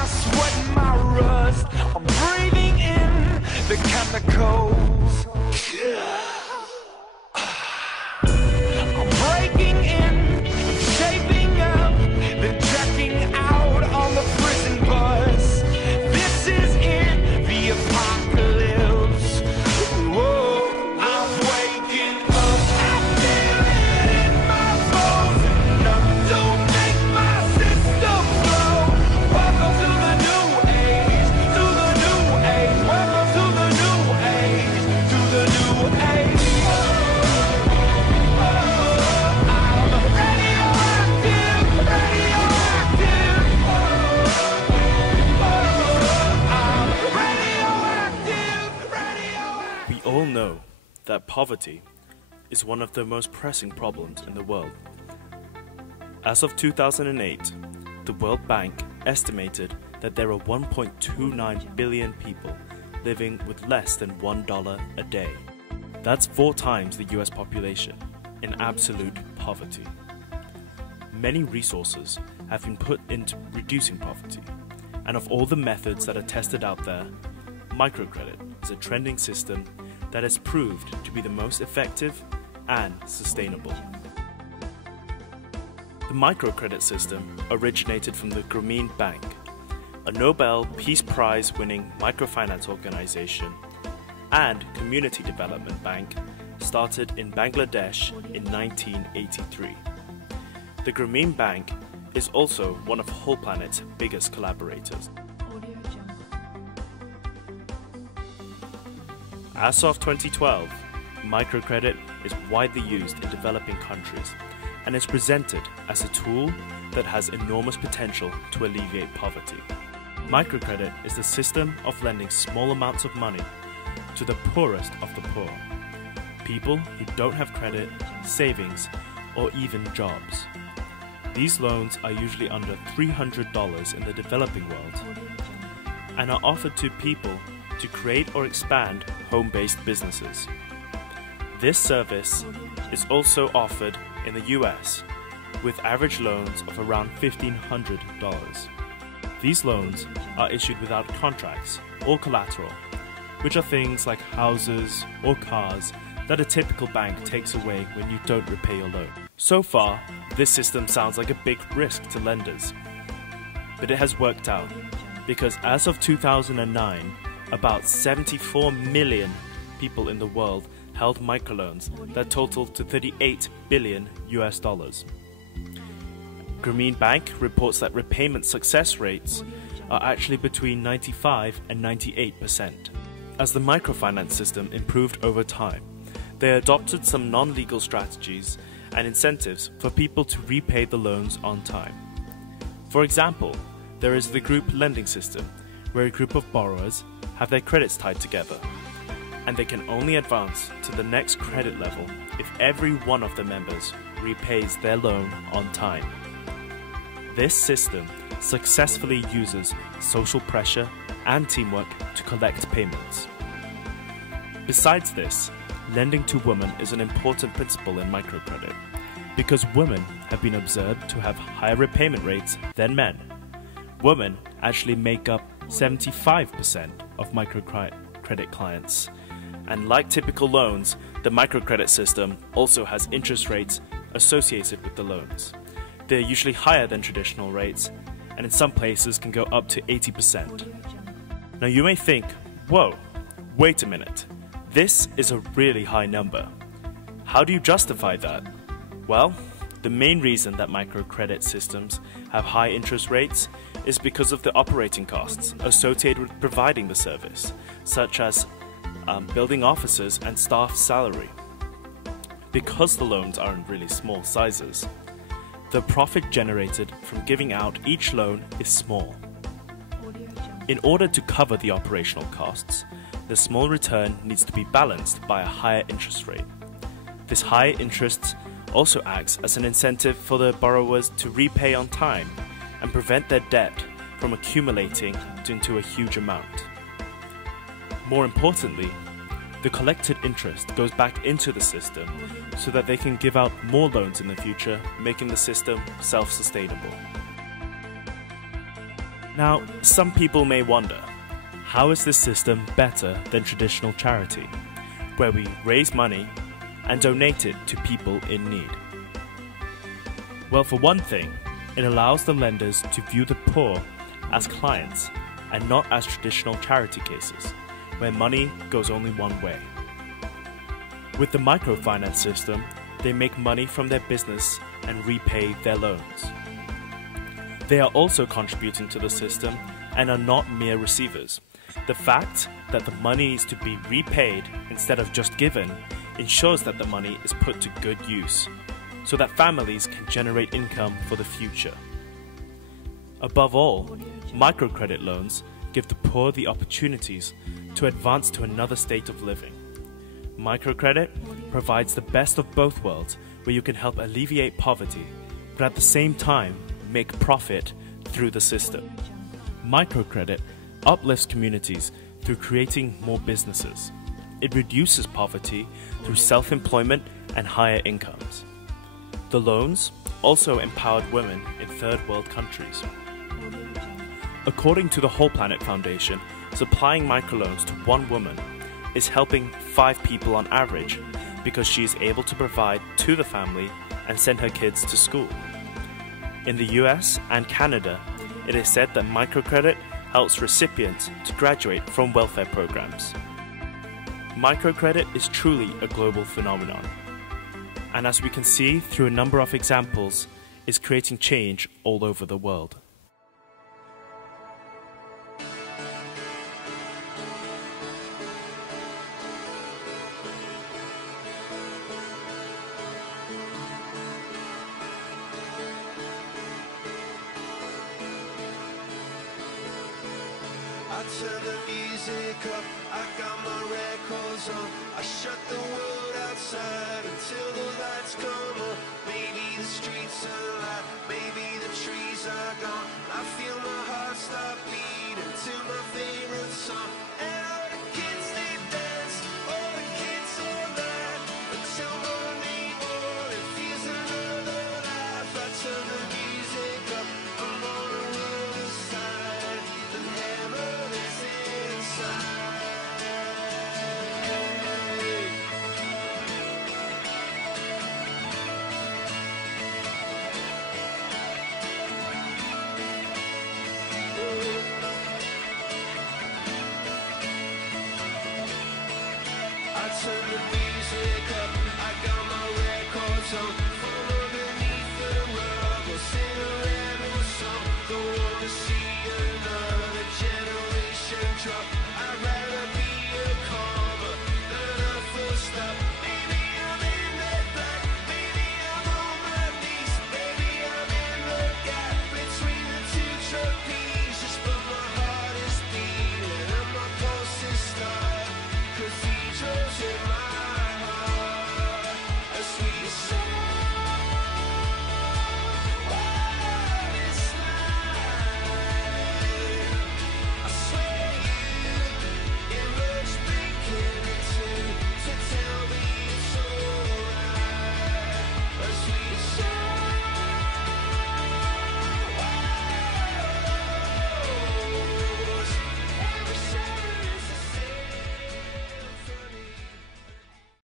my sweat and my rust. I'm breathing in the chemicals. I'm breaking in, shaping up, then checking out on the prison bus. This is it, the apocalypse. Whoa, I'm waking up. I feel it in my bones, enough to make my system blow. Welcome to the new age, to the new age. Welcome to the new age, to the new age. I'm radioactive, radioactive. I'm radioactive, radioactive. We all know that poverty is one of the most pressing problems in the world. As of 2008, the World Bank estimated that there are 1.29 billion people living with less than $1 a day. That's 4 times the US population in absolute poverty. Many resources have been put into reducing poverty, and of all the methods that are tested out there, microcredit is a trending system that has proved to be the most effective and sustainable. The microcredit system originated from the Grameen Bank, a Nobel Peace Prize winning microfinance organization and community development bank started in Bangladesh in 1983. The Grameen Bank is also one of Whole Planet's biggest collaborators. As of 2012, microcredit is widely used in developing countries and is presented as a tool that has enormous potential to alleviate poverty. Microcredit is the system of lending small amounts of money to the poorest of the poor, people who don't have credit, savings, or even jobs. These loans are usually under $300 in the developing world and are offered to people to create or expand home-based businesses. This service is also offered in the US, with average loans of around $1,500. These loans are issued without contracts or collateral, which are things like houses or cars that a typical bank takes away when you don't repay your loan. So far, this system sounds like a big risk to lenders, but it has worked out, because as of 2009, about 74 million people in the world held microloans that totaled to $38 billion US. Grameen Bank reports that repayment success rates are actually between 95 and 98%. As the microfinance system improved over time, they adopted some non-legal strategies and incentives for people to repay the loans on time. For example, there is the group lending system, where a group of borrowers have their credits tied together, and they can only advance to the next credit level if every one of the members repays their loan on time. This system successfully uses social pressure and teamwork to collect payments. Besides this, lending to women is an important principle in microcredit, because women have been observed to have higher repayment rates than men. Women actually make up 75% of microcredit clients. And like typical loans, the microcredit system also has interest rates associated with the loans. They're usually higher than traditional rates, and in some places can go up to 80%. Now you may think, whoa, wait a minute, this is a really high number. How do you justify that? Well, the main reason that microcredit systems have high interest rates is because of the operating costs associated with providing the service, such as building offices and staff salary. Because the loans are in really small sizes, the profit generated from giving out each loan is small. In order to cover the operational costs, the small return needs to be balanced by a higher interest rate. This high interest also acts as an incentive for the borrowers to repay on time and prevent their debt from accumulating into a huge amount. More importantly, the collected interest goes back into the system so that they can give out more loans in the future, making the system self-sustainable. Now, some people may wonder, how is this system better than traditional charity, where we raise money and donate it to people in need? Well, for one thing, it allows the lenders to view the poor as clients and not as traditional charity cases, where money goes only one way. With the microfinance system, they make money from their business and repay their loans. They are also contributing to the system and are not mere receivers. The fact that the money is to be repaid instead of just given ensures that the money is put to good use, so that families can generate income for the future. Above all, microcredit loans give the poor the opportunities to advance to another state of living. Microcredit provides the best of both worlds, where you can help alleviate poverty, but at the same time make profit through the system. Microcredit uplifts communities through creating more businesses. It reduces poverty through self-employment and higher incomes. The loans also empowered women in third world countries. According to the Whole Planet Foundation, supplying microloans to one woman is helping 5 people on average, because she is able to provide to the family and send her kids to school. In the US and Canada, it is said that microcredit helps recipients to graduate from welfare programs. Microcredit is truly a global phenomenon, and as we can see through a number of examples, is creating change all over the world. I turn the music up, I got my records on. I shut the world outside until the lights come on. Maybe the streets are alive, maybe the trees are gone. I feel my heart stop beating to my favorite